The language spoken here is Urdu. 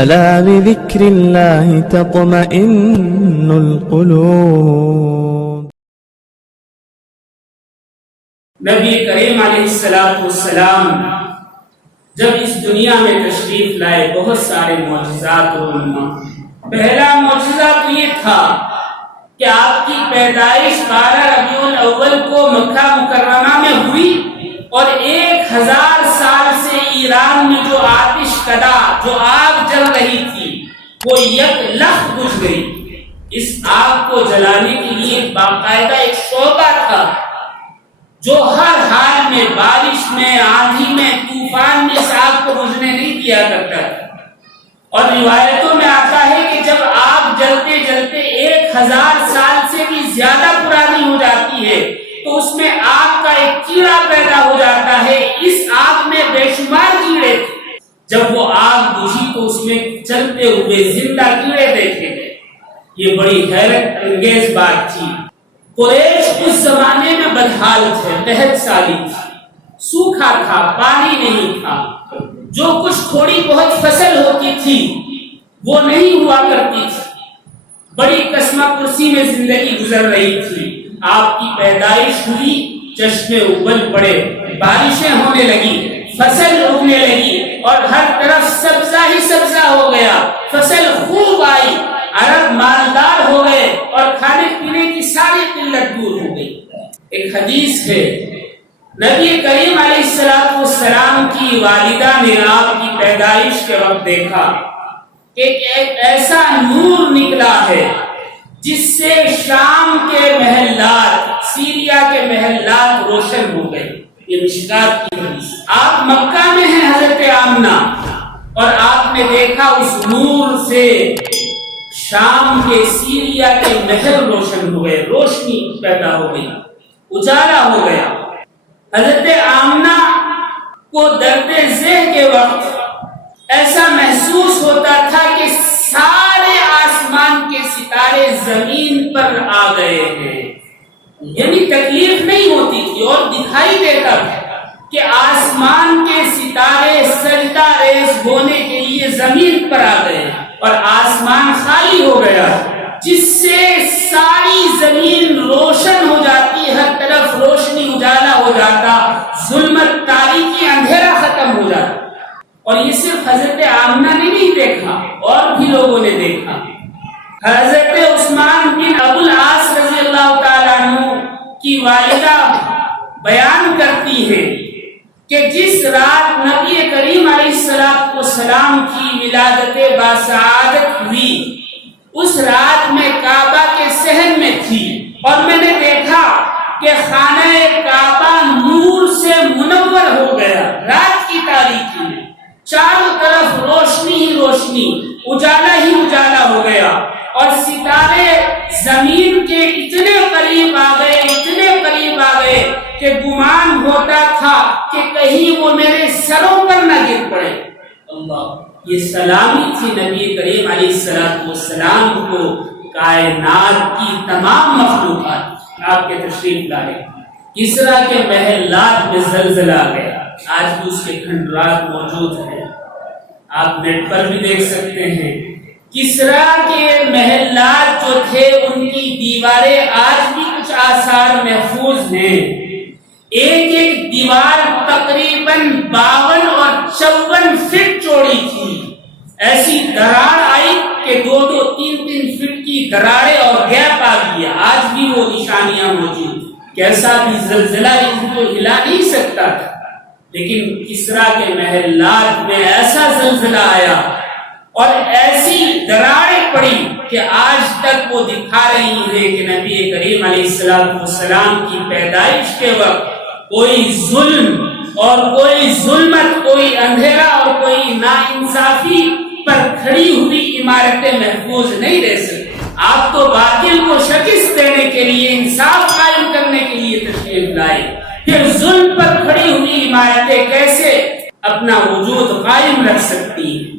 ألا بذكر الله تطمئن القلوب۔ نبی کریم علیہ السلام جب اس دنیا میں تشریف لائے بہت سارے معجزات ہوئے۔ پہلا معجزہ تو یہ تھا کہ آپ کی پیدائش 12 ربیع الاول کو مکہ مکرمہ میں ہوئی، اور 1000 سال سے ایران میں جو آتش کدا، جو آگ جل رہی تھی، وہ یک لخت بجھ گئی۔ اس آگ کو جلانے کے لیے باقاعدہ ایک شعبہ تھا جو ہر حال میں، بارش میں، آندھی میں، طوفان میں اس آگ کو بجھنے نہیں دیا کرتا تھا۔ اور روایتوں میں آتا ہے کہ جب آگ جلتے جلتے 1000 سال سے بھی زیادہ پرانی ہو جاتی ہے تو اس میں آگ کا ایک کیڑا پیدا ہو جاتا ہے۔ اس آگ میں بے شمار کیڑے تھے۔ جب وہ آگ بجھی تو اس میں چلتے ہوئے زندہ کیڑے دیکھے گئے۔ یہ بڑی حیرت انگیز بات تھی۔ قریش اس زمانے میں بدحال تھے، قحط سالی تھی، سوکھا تھا، پانی نہیں تھا، جو کچھ تھوڑی بہت فصل ہوتی تھی وہ نہیں ہوا کرتی تھی، بڑی کسمہ پرسی میں زندگی گزر رہی تھی۔ آپ کی پیدائش ہوئی، چشمے ابل پڑے، بارشیں ہونے لگی، فصل اگنے لگی، اور ہر طرف سبزہ ہی سبزہ ہو گیا، فصل خوب آئی، عرب مالدار ہو گئے، اور کھانے پینے کی ساری قلت دور ہو گئی۔ ایک حدیث ہے، نبی کریم علیہ السلام کی والدہ نے آپ کی پیدائش کے وقت دیکھا کہ ایک ایسا نور نکلا ہے جس سے شام کے محلات، سیریا کے محلات روشن ہو گئے۔ یہ مشکات کی حدیث۔ آپ مکہ میں ہیں حضرت آمنہ، اور آپ نے دیکھا اس نور سے شام کے، سیریا کے محل روشن ہو گئے، روشنی پیدا ہو گئی، اجالا ہو گیا۔ حضرت آمنہ کو درد ذہ کے وقت ایسا محسوس ہوتا تھا کہ سارے آسمان کے ستارے زمین پر آ گئے ہیں، یعنی تکلیف نہیں ہوتی تھی، اور دکھائی دیتا تھا کہ آسمان کے ستارے سجدہ ریز ہونے کے لیے زمین پر آ گئے، اور آسمان خالی ہو گیا، جس سے ساری زمین روشن ہو جاتی، ہر طرف روشنی اجالا ہو جاتا، ظلمت، تاریکی، اندھیرا ختم ہو جاتا۔ اور یہ صرف حضرت آمنہ نے نہیں دیکھا، اور بھی لوگوں نے دیکھا۔ حضرت عثمان بن ابو العاص رضی اللہ تعالیٰ عنہ کی والدہ بیان کرتی ہے کہ جس رات نبی کریم علیہ السلام کی ولادت باسعادت ہوئی، اس رات میں کعبہ کے صحن میں تھی، اور میں نے دیکھا کہ خانہ کعبہ نور سے منور ہو گیا۔ رات کی تاریکی میں چاروں طرف روشنی ہی روشنی، اجالا ہی اجالا ہو گیا، اور ستارے زمین کے اتنے قریب آ گئے، اتنے قریب آ گئے کہ گمان ہوتا تھا کہ کہیں وہ میرے سروں پر نہ گر پڑے۔ اللہ، یہ سلامی تھی نبی کریم علیہ السلام کو کائنات کی تمام مخلوقات۔ آپ کے تشریف لائے، کسرا کے محلات میں زلزلہ آ گیا، آج بھی اس کے کھنڈرات موجود ہیں، آپ نیٹ پر بھی دیکھ سکتے ہیں۔ کسرا کے محلات جو تھے ان کی دیواریں آج بھی کچھ آثار محفوظ ہیں۔ ایک ایک دیوار تقریباً 52 اور 54 فٹ چوڑی تھی۔ ایسی دراڑ آئی کہ 2-2, 3-3 فٹ کی دراڑیں اور گیپ آ گیا، آج بھی وہ نشانیاں موجود۔ کیسا بھی زلزلہ ان کو ہلا نہیں سکتا تھا، لیکن کسرا کے محلات میں ایسا زلزلہ آیا اور ایسی دراڑیں پڑی کہ آج تک وہ دکھا رہی ہے کہ نبی کریم علیہ السلام کی پیدائش کے وقت کوئی ظلم اور کوئی ظلمت، کوئی اندھیرا اور کوئی ناانصافی پر کھڑی ہوئی عمارتیں محفوظ نہیں رہ سکتی۔ آپ تو باطل کو شکست دینے کے لیے، انصاف قائم کرنے کے لیے تشریف لائے، پھر ظلم پر کھڑی ہوئی عمارتیں کیسے اپنا وجود قائم رکھ سکتی ہیں؟